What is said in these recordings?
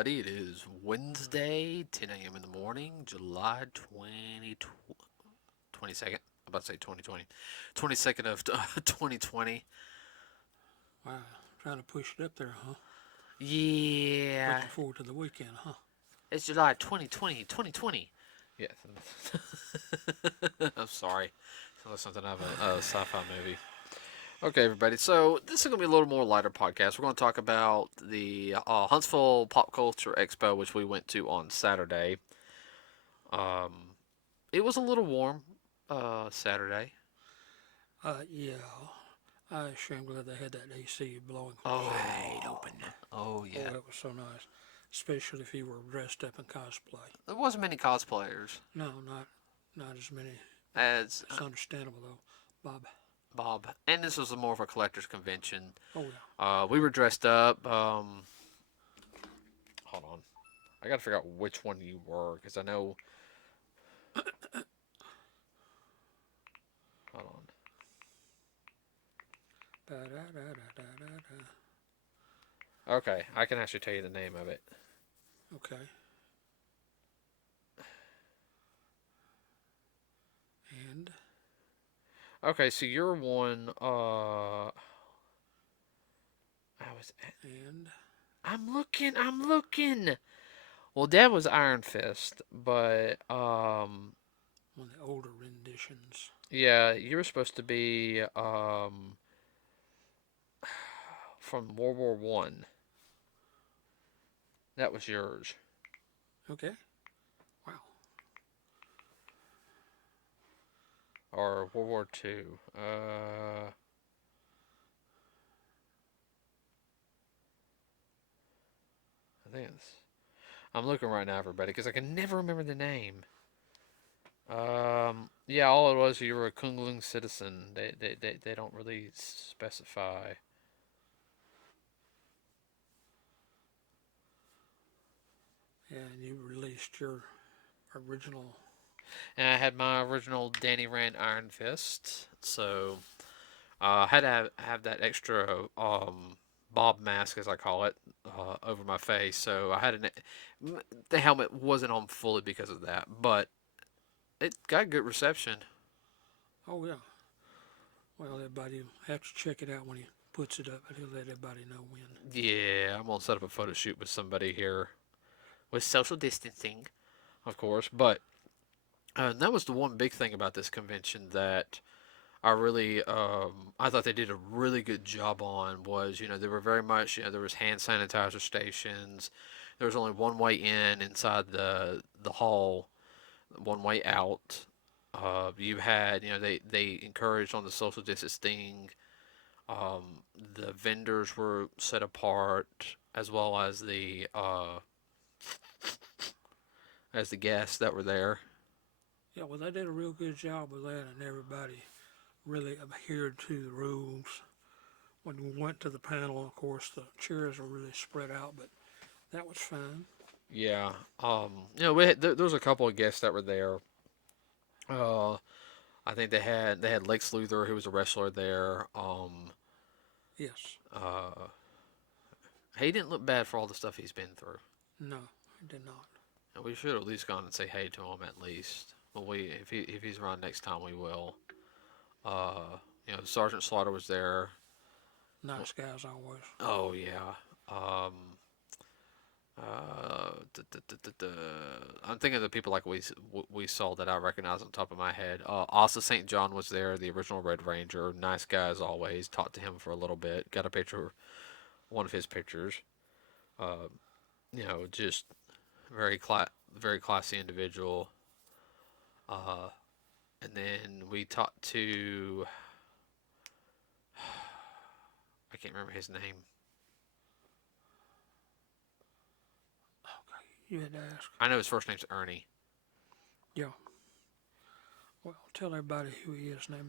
everybody. It is Wednesday, 10 a.m. in the morning, July 22nd. I'm about to say 2020. 22nd of 2020. Wow, trying to push it up there, huh? Yeah, Looking forward to the weekend, huh? it's July 2020, 2020. Yes. I'm sorry. Sounds like something out of a sci-fi movie. Okay, everybody. So this is going to be a little more lighter podcast. We're going to talk about the Huntsville Pop Culture Expo, which we went to on Saturday. Um, it was a little warm Saturday. Yeah, I sure am glad they had that AC blowing Oh, wide open. oh Oh, yeah. that was so nice. Especially if you were dressed up in cosplay. There wasn't many cosplayers, No, not as many. as It's understandable though, Bob. Bob, and this was more of a collector's convention. Oh yeah. We were dressed up. Hold on, I got to figure out which one you were because I know. Hold on. Da da da da da da da. Okay, I can actually tell you the name of it. Okay. And Okay, so you're one. I was. and I'm looking. I'm looking. Well, Dad was Iron Fist, but one of the older renditions. yeah, you were supposed to be from World War One. That was yours. Okay. Wow. Or World War Two. I think it's. I'm looking right now, everybody, because I can never remember the name. Yeah, all it was, you were a Kunlun citizen. They don't really specify. And you released your original. And I had my original Danny Rand Iron Fist, so I had to have that extra Bob mask, as I call it, over my face. So I had the helmet wasn't on fully because of that, but it got good reception. Oh yeah. Well, everybody will have to check it out when he puts it up. He'll let everybody know when. Yeah, I'm gonna set up a photo shoot with somebody here with social distancing, of course. But that was the one big thing about this convention that I thought they did a really good job on was, they were very much, there was hand sanitizer stations. There was only one way in inside the hall, one way out. You had, they encouraged on the social distancing. The vendors were set apart as well as the guests that were there. Yeah, well, they did a real good job with that, and everybody really adhered to the rules. When we went to the panel, of course, the chairs were really spread out, but that was fine. Yeah. There was a couple of guests that were there. Uh, I think they had Lex Luthor, who was a wrestler there. Yes. Uh, he didn't look bad for all the stuff he's been through. No, I did not. And we should have at least gone and say hey to him at least. But if he's around next time, we will. Sergeant Slaughter was there. Nice guys always. Oh yeah. I'm thinking of the people like we saw that I recognize on top of my head. Asa St. John was there, the original Red Ranger. Nice guy as always. Talked to him for a little bit. Got a picture, one of his pictures. Uh, just very classy individual. Uh, and then we talked to I can't remember his name. Okay, you had to ask. I know his first name's Ernie. Yeah. Well, tell everybody who he is, and they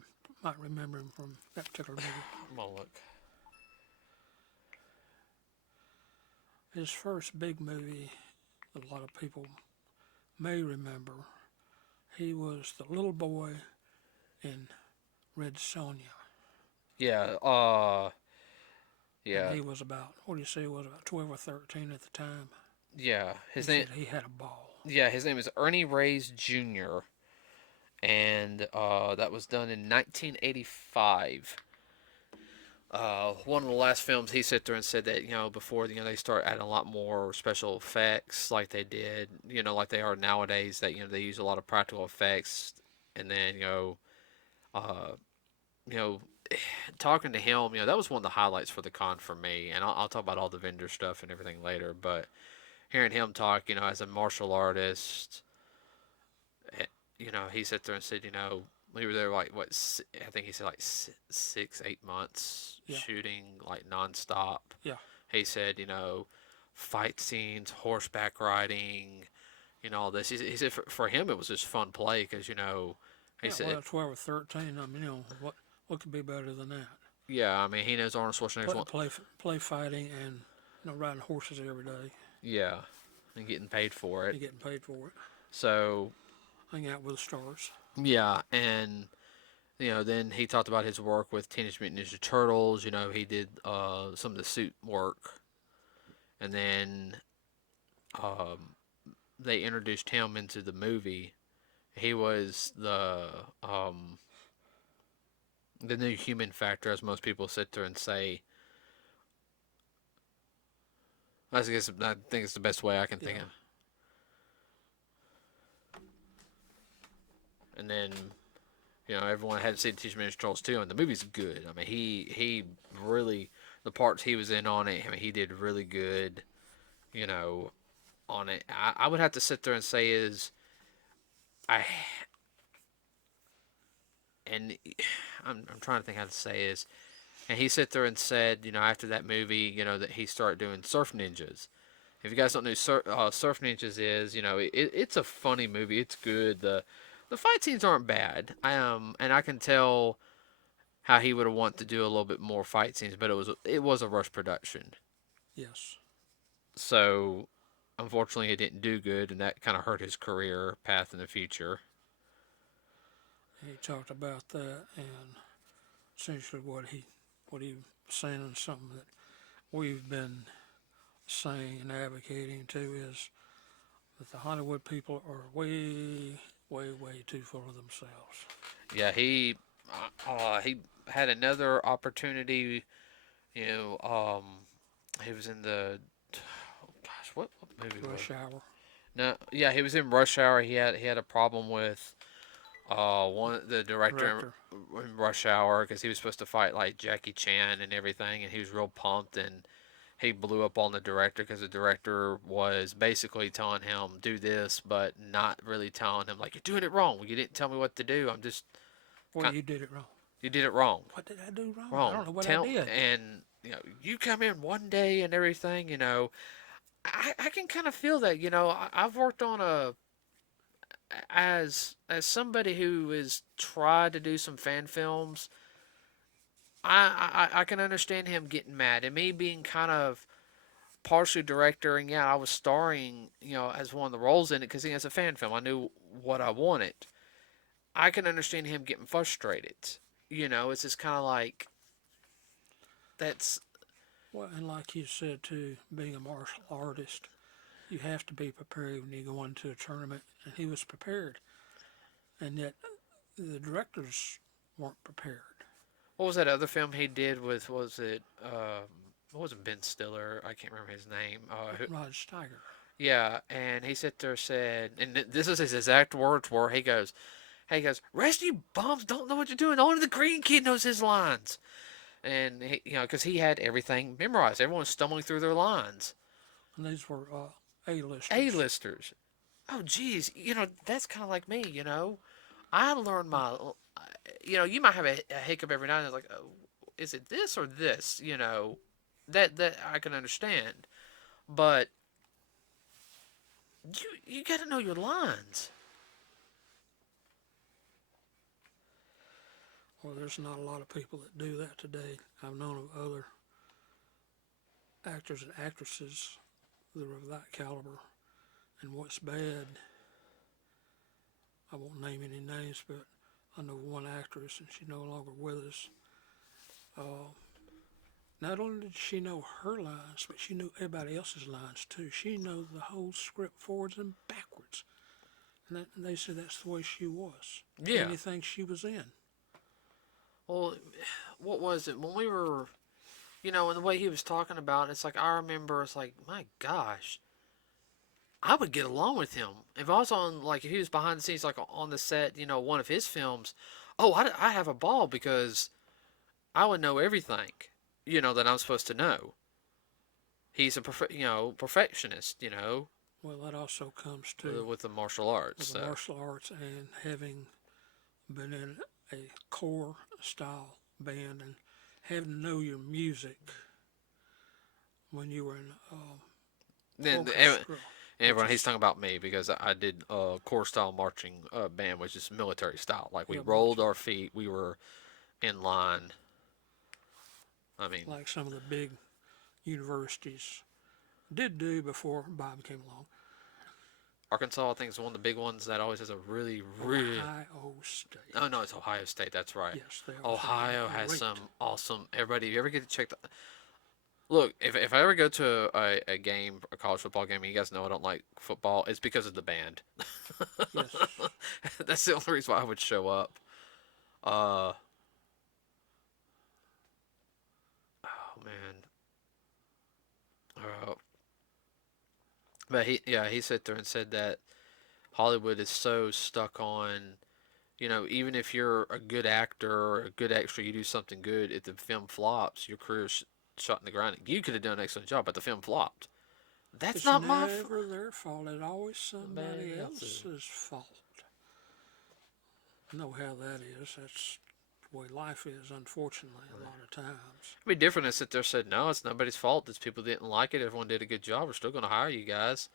might remember him from that particular movie. I'm gonna look. His first big movie, a lot of people may remember, he was the little boy in Red Sonja. Yeah. And Yeah. he was about, what do you say, he was about 12 or 13 at the time. Yeah, He his name. said he had a ball. Yeah, his name is Ernie Reyes Jr. And that was done in 1985. One of the last films he sat there and said that before they start adding a lot more special effects like they did, like they are nowadays, that they use a lot of practical effects, and then uh, you know talking to him, that was one of the highlights for the con for me, and I'll talk about all the vendor stuff and everything later, but hearing him talk, as a martial artist, eh, he sat there and said, we were there like what I think he said like 6, 8 months Yeah, shooting like nonstop. yeah. He said, fight scenes, horseback riding, all this. He said for him it was just fun play because he Yeah, well, said, 12 or 13. I mean, what could be better than that? yeah, I mean he knows Arnold Schwarzenegger's one, Play fighting and riding horses every day. yeah, and getting paid for it. You're getting paid for it. So Hang out with the stars. yeah, and then he talked about his work with Teenage Mutant Ninja Turtles. He did some of the suit work, and then um, they introduced him into the movie. He was the new human factor, as most people sit there and say. I think it's the best way I can think Yeah. of. And then everyone had seen Teenage Mutant Ninja Turtles too, and the movie's good. I mean, he really, the parts he was in on it. I mean, he did really good. You know, on it. I would have to sit there and say is I and I'm trying to think how to say is, and he sat there and said, after that movie, that he started doing Surf Ninjas. If you guys don't know Surf Ninjas is, it's a funny movie. It's good. The fight scenes aren't bad. And I can tell how he would have wanted to do a little bit more fight scenes, but it was a rush production. Yes. So unfortunately, it didn't do good, and that kind of hurt his career path in the future. He talked about that, and essentially what he was saying, and something that we've been saying and advocating too, is that the Hollywood people are way, way, way too full of themselves. Yeah, he had another opportunity. You know, he was in the oh gosh, what movie was? Rush Hour. No, yeah, he was in Rush Hour. He had a problem with one the director Director. in Rush Hour because he was supposed to fight like Jackie Chan and everything, and he was real pumped, and he blew up on the director because the director was basically telling him do this, but not really telling him like you're doing it wrong. Well, you didn't tell me what to do. I'm just Well, kind you did it wrong. you did it wrong. What did I do wrong? I Wrong. don't know what I Tell did. and you come in one day and everything. I can kind of feel that. I've worked on a as somebody who has tried to do some fan films. I can understand him getting mad and me being kind of partially directing. Yeah, I was starring as one of the roles in it because it's a fan film. I knew what I wanted. I can understand him getting frustrated. It's just kind of like that's Well, and like you said too, being a martial artist, you have to be prepared when you go into a tournament, and he was prepared, and yet the directors weren't prepared. what was that other film he did with? Was it what was it? Ben Stiller? I can't remember his name. Rod Steiger. Yeah, and he sat there said, and this is his exact words were rest of you bums don't know what you're doing. Only the green kid knows his lines. And because he had everything memorized. Everyone was stumbling through their lines. And these were A-listers. A-listers. Oh, geez. That's kind of like me. I learned my. You might have a hiccup every now and then. Like, oh, is it this or this? That I can understand. But you got to know your lines. Well, there's not a lot of people that do that today. I've known of other actors and actresses that are of that caliber. And what's bad, I won't name any names, but I know one actress, and she's no longer with us. Not only did she know her lines, but she knew everybody else's lines too. She knew the whole script forwards and backwards. And they said that's the way she was. Yeah. Anything she was in. Well, what was it when we were, and the way he was talking about it, it's like I remember. It's like my gosh, I would get along with him if I was on like if he was behind the scenes like on the set, one of his films. Oh, I have a ball because I would know everything, that I'm supposed to know. He's a perfectionist, Well, that also comes to with the martial arts. with the So. martial arts and having been in a core style band and having to know your music when you were in Then orchestra. everyone he's talking about me because I did core style marching band, which is military style. Like we Yeah, rolled our feet, we were in line. I mean, like some of the big universities did do before Bob came along. Arkansas, I think, is one of the big ones that always has a really. Ohio State. Oh no, it's Ohio State. That's right. Yes, they Ohio has great. some awesome. Everybody, if you ever get to check the. Look, if I ever go to a game, a college football game, and you guys know I don't like football, it's because of the band. Yes. That's the only reason why I would show up. Oh man. But he sat there and said that Hollywood is so stuck on, even if you're a good actor or a good extra, you do something good. If the film flops, your career's shot in the ground. You could have done an excellent job, but the film flopped. That's It's not my never their fault. It's always somebody else's fault. I know how that is. That's the way life is, unfortunately, a lot of times. It'd be different if sit there and said, no, it's nobody's fault. It's people didn't like it. Everyone did a good job. We're still going to hire you guys.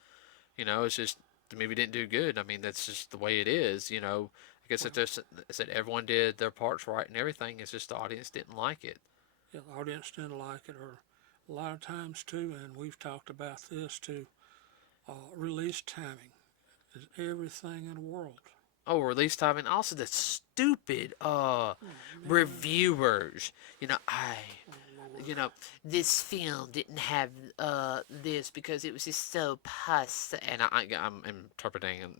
It's just the movie didn't do good. I mean, that's just the way it is. I guess if they said everyone did their parts right and everything, it's just the audience didn't like it. Yeah, the audience didn't like it, or a lot of times too, and we've talked about this too. Release timing is everything in the world. Oh, release time and also the stupid reviewers. This film didn't have this because it was just so passe. And I'm interpreting,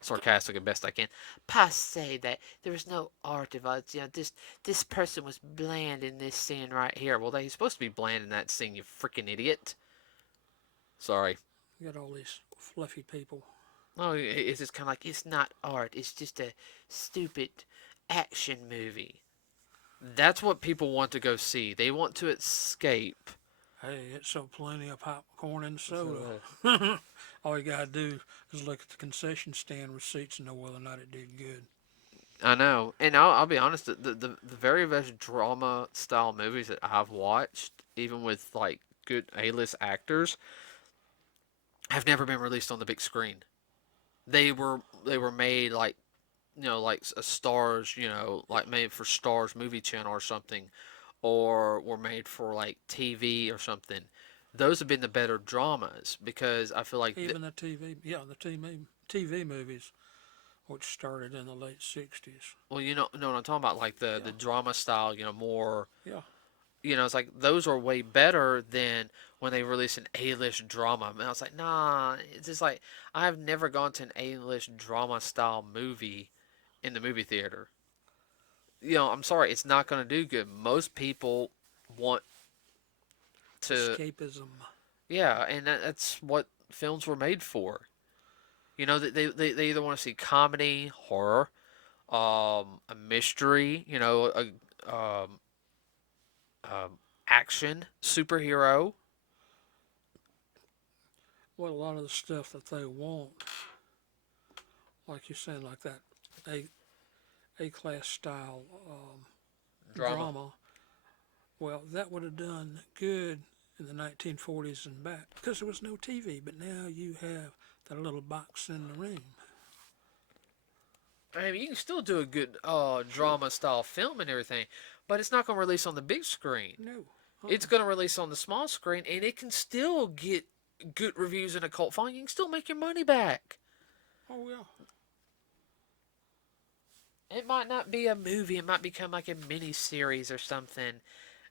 sarcastic as best I can. Passe that there was no art of it. This person was bland in this scene right here. Well, he's supposed to be bland in that scene, you freaking idiot. Sorry. You got all these fluffy people. Oh, it's just kind of like, it's not art. It's just a stupid action movie. That's what people want to go see. They want to escape. Hey, it's so plenty of popcorn and soda. All you gotta do is look at the concession stand receipts and know whether or not it did good. I know. And I'll be honest, the very best drama style movies that I've watched, even with like good A-list actors, have never been released on the big screen. They were made like like a Stars, like made for Stars movie channel or something, or were made for like TV or something. Those have been the better dramas because I feel like even the TV movies, which started in the late '60s. Well, know what I'm talking about, like the drama style, more. Yeah. It's like those are way better than when they release an A-list drama. And I was like, nah, it's just like I have never gone to an A-list drama style movie in the movie theater. I'm sorry, it's not going to do good. Most people want to escapism. Yeah, and that's what films were made for. They either want to see comedy, horror, a mystery, action, superhero. Well, a lot of the stuff that they want, like you're saying, like that A-class style drama, well, that would have done good in the 1940s and back because there was no TV. But now you have that little box in the room. I mean, you can still do a good drama style film and everything, but it's not going to release on the big screen. No. It's going to release on the small screen, and it can still get good reviews and a cult following. You can still make your money back. Oh, yeah. It might not be a movie. It might become like a mini series or something,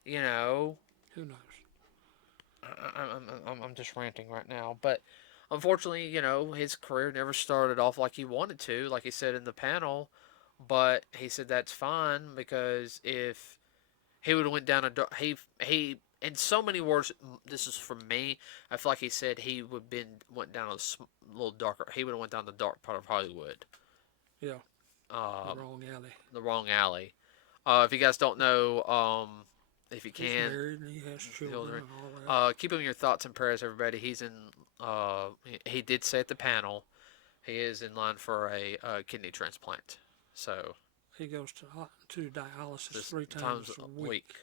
Hell, Who knows? I'm just ranting right now, but unfortunately, his career never started off like he wanted to, like he said in the panel. But he said that's fine because if he would have went down he in so many words, this is from me. I feel like he said he would went down a little darker. He would have went down the dark part of Hollywood. Yeah, the Um, wrong alley. the wrong alley. If you guys don't know, if you He's can, married and he has children and all keep him in your thoughts and prayers, everybody. He's in. He did say at the panel, he is in line for a kidney transplant. So he goes to dialysis this 3 times a week. week.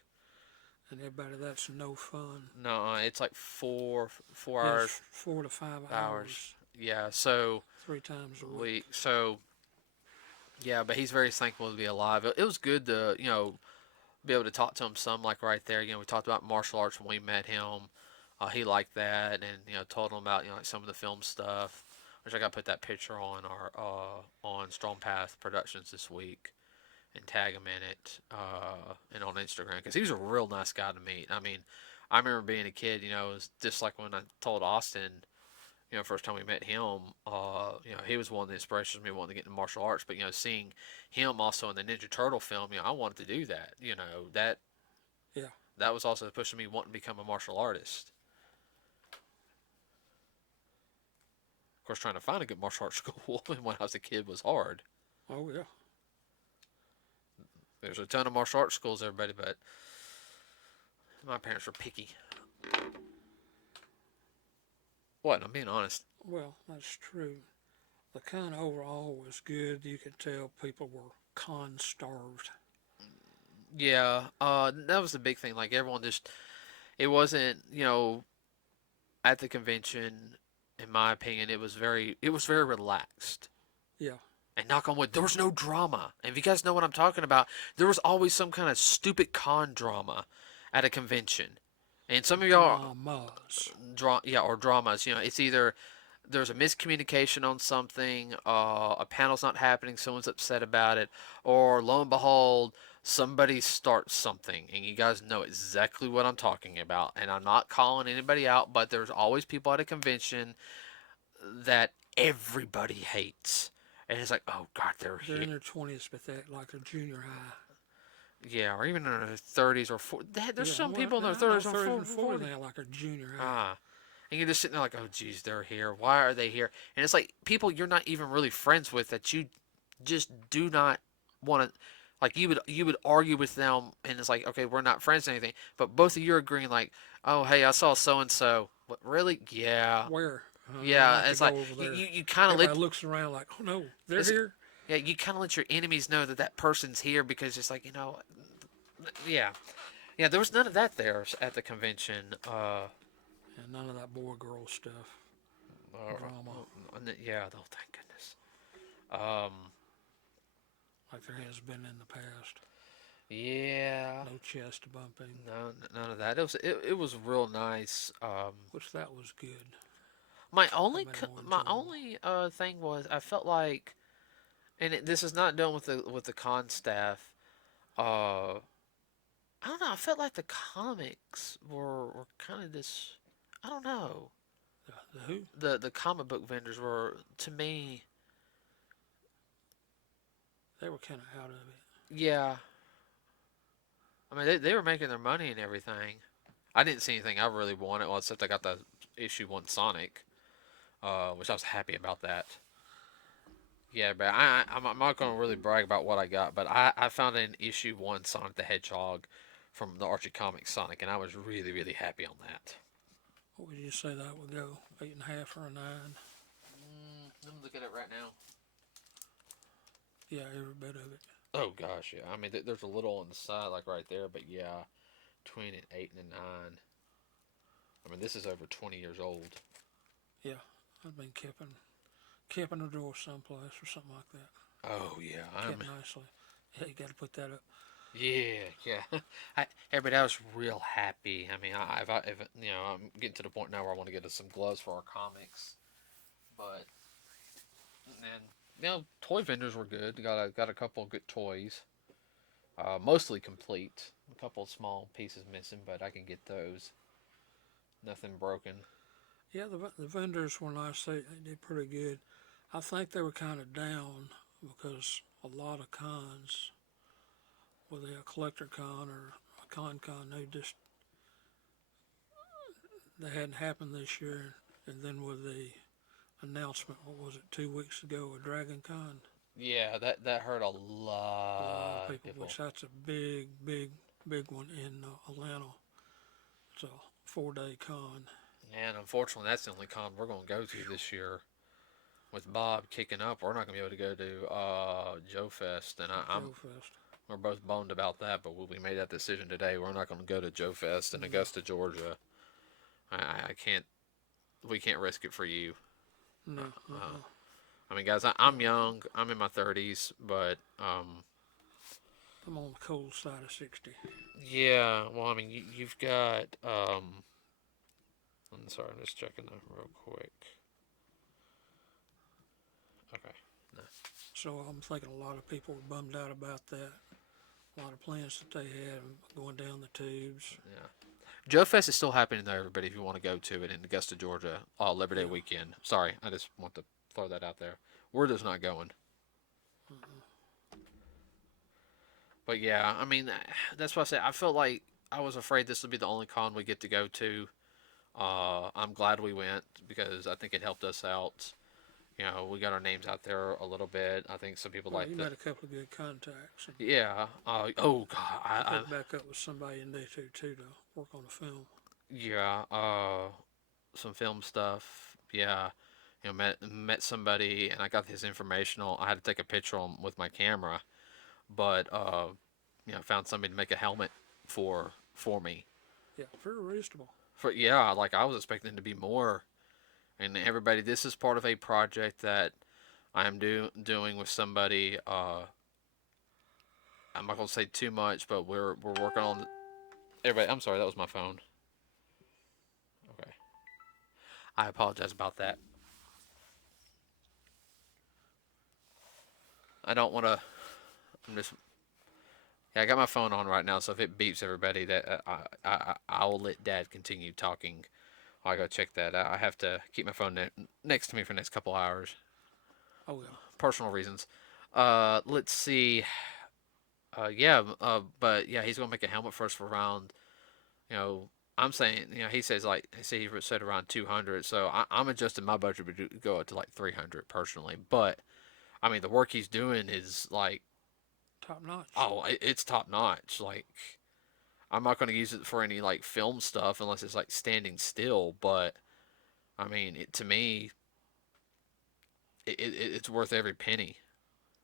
And everybody, that's no fun. No, it's like four Yes, hours, 4 to 5 hours. Yeah, so 3 times a week. So yeah, but he's very thankful to be alive. It was good to be able to talk to him some, like right there. We talked about martial arts when we met him. He liked that, and told him about like some of the film stuff. Which I got to put that picture on our on Strong Path Productions this week and tag him in it and on Instagram because he was a real nice guy to meet. I mean, I remember being a kid. It was just like when I told Austin. First time we met him, he was one of the inspirations of me wanting to get into martial arts. But seeing him also in the Ninja Turtle film, I wanted to do that. That Yeah. that was also pushing me wanting to become a martial artist. Of course, trying to find a good martial arts school when I was a kid was hard. Oh yeah. There's a ton of martial arts schools, everybody, but my parents were picky. What? I'm being honest. Well, that's true. The kind overall was good. You could tell people were con starved. Yeah, that was the big thing. Like everyone just, it wasn't, at the convention. In my opinion, it was very relaxed. Yeah. And knock on wood, there was no drama. And if you guys know what I'm talking about, there was always some kind of stupid con drama at a convention. And some of y'all Dramas. or dramas. It's either there's a miscommunication on something, a panel's not happening, someone's upset about it, or lo and behold, somebody starts something, and you guys know exactly what I'm talking about. And I'm not calling anybody out, but there's always people at a convention that everybody hates. And it's like, oh God, They're in their 20s, but they're like a junior high. Yeah, or even in their 30s or 40s. There's some people in their 30s or 40s. They're like a junior high. And you're just sitting there like, oh, geez, they're here. Why are they here? And it's like people you're not even really friends with that you just do not want to. Like you would argue with them, and it's like, okay, we're not friends or anything, but both of you are agreeing like, oh, hey, I saw so and so. What, really? Yeah. Where? Yeah, it's like you kind of looks around like, oh no, they're here. Yeah, you kind of let your enemies know that person's here because it's like yeah. There was none of that there at the convention. And none of that boy girl stuff. Drama. Yeah, oh thank goodness. Like there has been in the past. Yeah. No chest bumping. No, none of that. It was real nice. Which that was good. My only thing was I felt like, and this is not done with the con staff. I don't know. I felt like the comics were kind of this. I don't know. The who? The comic book vendors were, to me. They were kind of out of it. Yeah. I mean, they were making their money and everything. I didn't see anything I really wanted. Well, except I got the issue 1 Sonic, which I was happy about that. Yeah, but I'm not going to really brag about what I got, but I found an issue 1 Sonic the Hedgehog from the Archie Comics Sonic, and I was really, really happy on that. What would you say that would go? 8.5 or a 9? Let me look at it right now. Yeah, every bit of it. Oh gosh, yeah. I mean, there's a little on the side, like right there, but yeah, between an 8 and a 9. I mean, this is over 20 years old. Yeah, I've been kept in a drawer someplace or something like that. Oh yeah, kept nicely. Yeah, you got to put that up. Yeah. Everybody, I was real happy. I mean, if I'm getting to the point now where I want to get us some gloves for our comics, but and toy vendors were good. Got a couple of good toys. Mostly complete. A couple small pieces missing, but I can get those. Nothing broken. Yeah, the vendors were nice. They did pretty good. I think they were kind of down because a lot of cons, whether a collector con or a con, they just they hadn't happened this year. And then with the announcement, what was it, 2 weeks ago, with Dragon Con, Yeah, that hurt a a lot of lot of people, people. which that's a big one in Atlanta. It's a 4 day con. And unfortunately, that's the only con we're going to go to this year. With Bob kicking up, we're not going to be able to go to Joe Fest, and I'm Joe Fest. we're both boned about that. But we made that decision today. We're not going to go to Joe Fest in No, Augusta, Georgia. I can't. We can't risk it for you. no, Uh, I mean, guys, I'm young. I'm in my 30s, but I'm on the cold side of 60. yeah. Well, I mean, you've got. I'm sorry, I'm just checking that real quick. Okay. No. So I'm thinking a lot of people were bummed out about that. A lot of plans that they had going down the tubes. Yeah. Joe Fest is still happening though, everybody. If you want to go to it in Augusta, Georgia, Labor Day Yeah. weekend. Sorry, I just want to throw that out there. We're just not going. But yeah, I mean, that's why I say I felt like I was afraid this would be the only con we get to go to. I'm glad we went because I think it helped us out. You know, we got our names out there a little bit. I think some people Well, like you the. made a couple of good contacts. And Yeah. Oh God. you hooked back up with somebody in there too to work on the film. Yeah. Some film stuff. Yeah. You know, met somebody, and I got his informational. I had to take a picture with my camera, but you know, found somebody to make a helmet for me. Yeah, very reasonable. For yeah, like I was expecting to be more. And everybody, this is part of a project that I am doing with somebody. I'm not gonna say too much, but we're working on. Everybody, I'm sorry, that was my phone. Okay, I apologize about that. I don't want to. I'm just. Yeah, I got my phone on right now, so if it beeps, everybody, that I will let Dad continue talking. I go check that out. I have to keep my phone next to me for the next couple hours, Oh yeah. personal reasons. Let's see. Yeah, but yeah, he's gonna make a helmet for us for around. You know, I'm saying, you know, he says like he said around 200. So I'm adjusting my budget to go up to like 300 personally. But I mean, the work he's doing is like, Top notch. oh, it's top notch. Like, I'm not gonna use it for any like film stuff unless it's like standing still. But I mean, to me, it's worth every penny.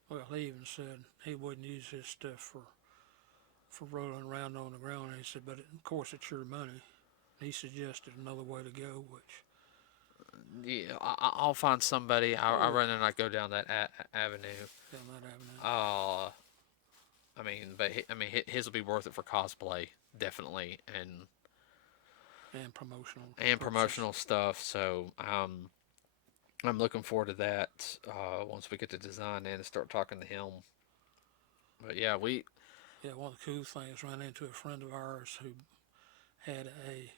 Well, he even said he wouldn't use his stuff for rolling around on the ground. He said, but of course it's your money. He suggested another way to go, which Yeah, I'll find somebody. I oh rather not go down that avenue. down that avenue. I mean, but I mean, his will be worth it for cosplay, definitely, And promotional and purposes. promotional stuff. So I'm looking forward to that. Once we get the design in and start talking to him. But yeah, we Yeah, one of the cool things, ran into a friend of ours who had a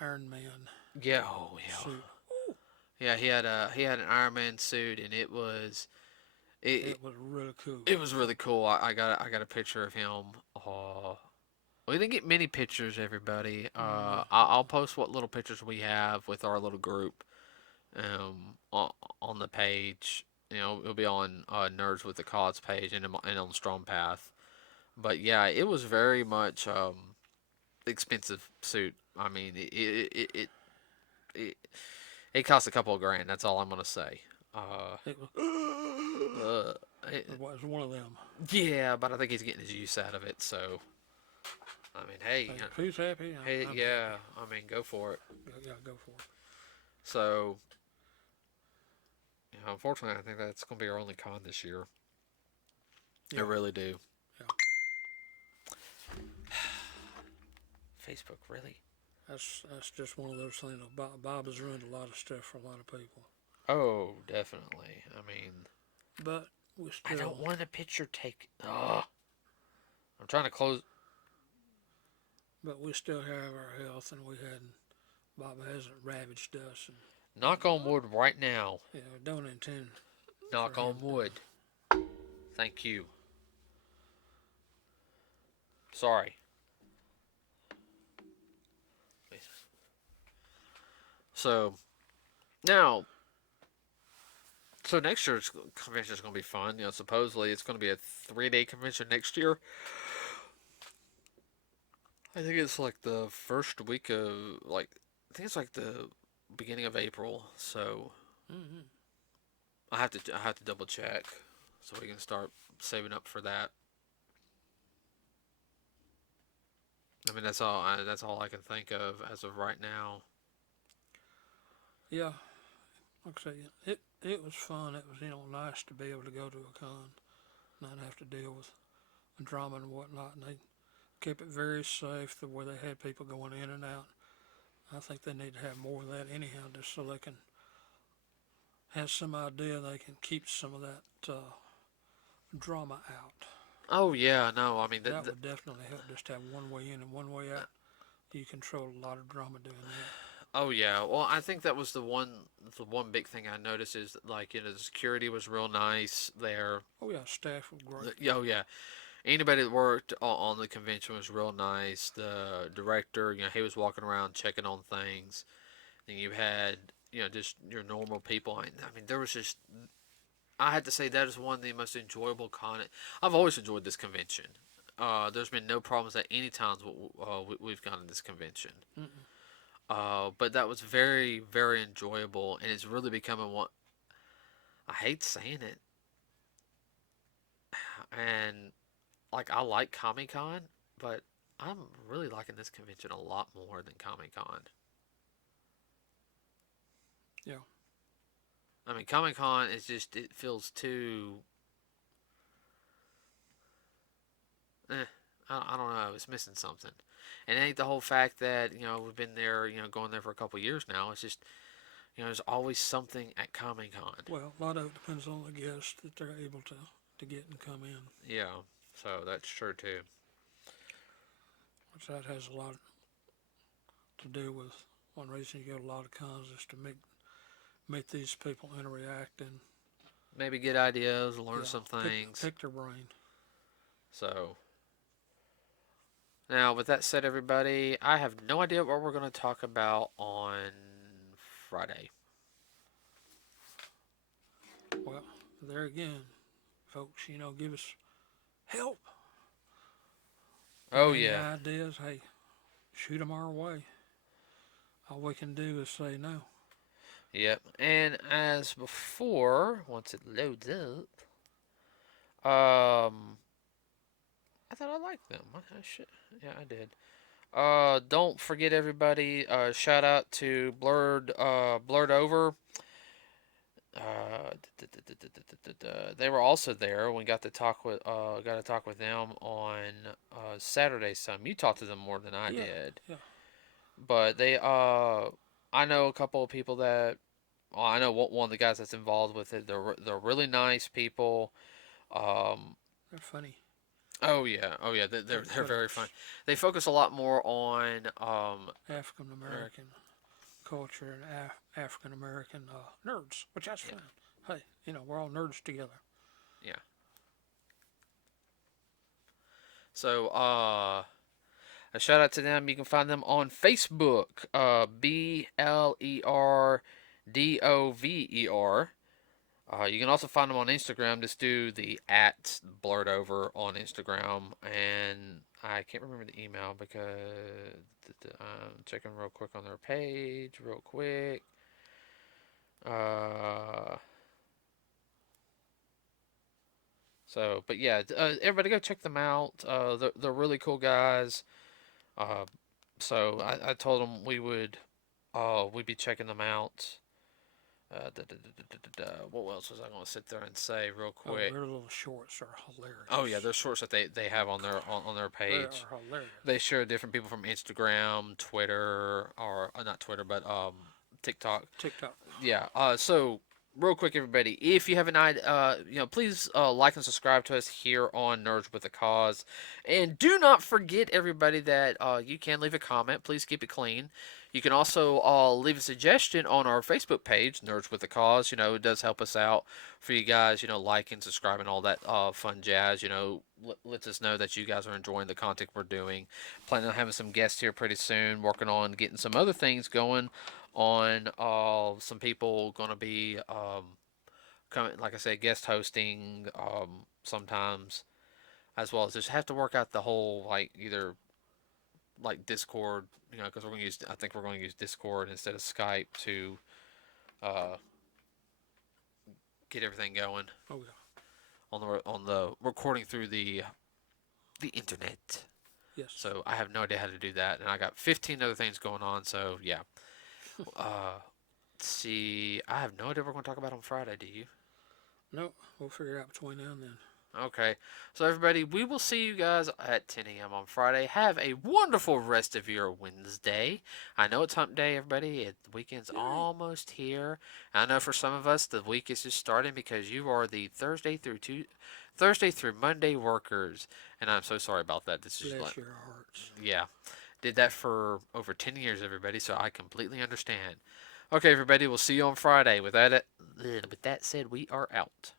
Iron Man yeah, oh yeah, suit. yeah. He had an Iron Man suit, and it It was really cool. it was really cool. I got a picture of him. Uh, we didn't get many pictures, everybody. No, I'll post what little pictures we have with our little group on the page. You know, it'll be on NerdsWithACause page and on Strong Path. But yeah, it was very much expensive suit. I mean, it, it cost a couple of grand. That's all I'm gonna say. Uh, it was, uh, it, it was one of them. yeah, but I think he's getting his use out of it. So I mean, hey, Hey, if he's happy, I'm yeah. happy. I mean, go for it. Yeah, go for it. So you know, unfortunately, I think that's gonna be our only con this year. I Yeah, really do. yeah. Facebook, really? That's just one of those things. Bob has ruined a lot of stuff for a lot of people. Oh, definitely. I mean, But we I don't still, want a picture taken. Ugh. trying to close. But we still have our health, and Bob hasn't ravaged us. And Knock on wood right now. yeah, we don't intend. Knock on wood. Thank you. Sorry. So now, so next year's convention is going to be fun. Supposedly it's going to be a 3-day convention next year. I think it's like the first week of I think it's like the beginning of April. So I have to double check so we can start saving up for that. I mean that's all I can think of as of right now. Yeah, like I say, it was fun. It was nice to be able to go to a con, not have to deal with drama and whatnot. And they kept it very safe, the way they had people going in and out. I think they need to have more of that anyhow, just so they can have some idea they can keep some of that drama out. Oh yeah, no, I mean that would definitely help. Just have one way in and one way out. You control a lot of drama doing that. Oh yeah, well I think that was the one big thing I noticed is the security was real nice there. Oh yeah, staff was great. Oh yeah, anybody that worked on the convention was real nice. The director, he was walking around checking on things. And you had just your normal people. I mean there was just, I had to say that is one of the most enjoyable I've always enjoyed this convention. There's been no problems at any times we've gone to this convention. But that was very, very enjoyable, and it's really becoming what I hate saying it. And I like Comic Con, but I'm really liking this convention a lot more than Comic Con. Yeah. I mean, Comic Con is just, it feels too. I don't know. It's missing something. And it ain't the whole fact that, we've been there, going there for a couple years now. It's just, there's always something at Comic Con. Well, a lot of it depends on the guests that they're able to get and come in. Yeah, so that's true too. Which that has a lot to do with one reason you go to a lot of cons is to meet these people, interact, and maybe get ideas, learn some things. Pick their brain. So, now with that said, everybody, I have no idea what we're going to talk about on Friday. Well, there again, folks, give us help. Oh, Any yeah. ideas, hey, shoot them our way. All we can do is say no. Yep. And as before, once it loads up, I thought I liked them. Yeah, I did. Don't forget, everybody, shout out to BlerdOver. They were also there. We got to talk with them on Saturday. You talked to them more than I did. Yeah. But they I know a couple of people that, I know one of the guys that's involved with it. They're really nice people. They're funny. Oh yeah. They're very fun. They focus a lot more on African American culture and African American nerds, which that's fun. Hey, we're all nerds together. Yeah. So a shout out to them. You can find them on Facebook, BlerdOver. You can also find them on Instagram. Just do the @BlerdOver on Instagram, and I can't remember the email because I'm checking real quick on their page, real quick. But yeah, everybody go check them out. They're really cool guys. So I told them we'd be checking them out. What else was I going to sit there and say real quick? Their little shorts are hilarious. Oh yeah, their shorts that they have on their page. They are hilarious. They share different people from Instagram, Twitter, or not Twitter, but TikTok. TikTok. Yeah. So real quick, everybody, if you have an idea, please like and subscribe to us here on Nerds with a Cause, and do not forget, everybody, that you can leave a comment. Please keep it clean. You can also leave a suggestion on our Facebook page, Nerds with a Cause. It does help us out for you guys. Liking, subscribing, all that fun jazz. Lets us know that you guys are enjoying the content we're doing. Planning on having some guests here pretty soon. Working on getting some other things going on. Some people gonna be coming, like I said, guest hosting sometimes, as well as just have to work out the whole like either like Discord, because we're gonna use. I think we're going to use Discord instead of Skype to uh, get everything going Oh yeah. on the recording through the internet. Yes. So I have no idea how to do that, and I got 15 other things going on. So yeah. Let's see, I have no idea what we're going to talk about on Friday. Do you? No, we'll figure it out between now and then. Okay. So, everybody, we will see you guys at 10 a.m. on Friday. Have a wonderful rest of your Wednesday. I know it's hump day, everybody. The weekend's Yay. almost here. I know for some of us, the week is just starting because you are the Thursday through Monday workers. And I'm so sorry about that. This is Bless like, your hearts. yeah. Did that for over 10 years, everybody, so I completely understand. Okay, everybody, we'll see you on Friday. With that said, we are out.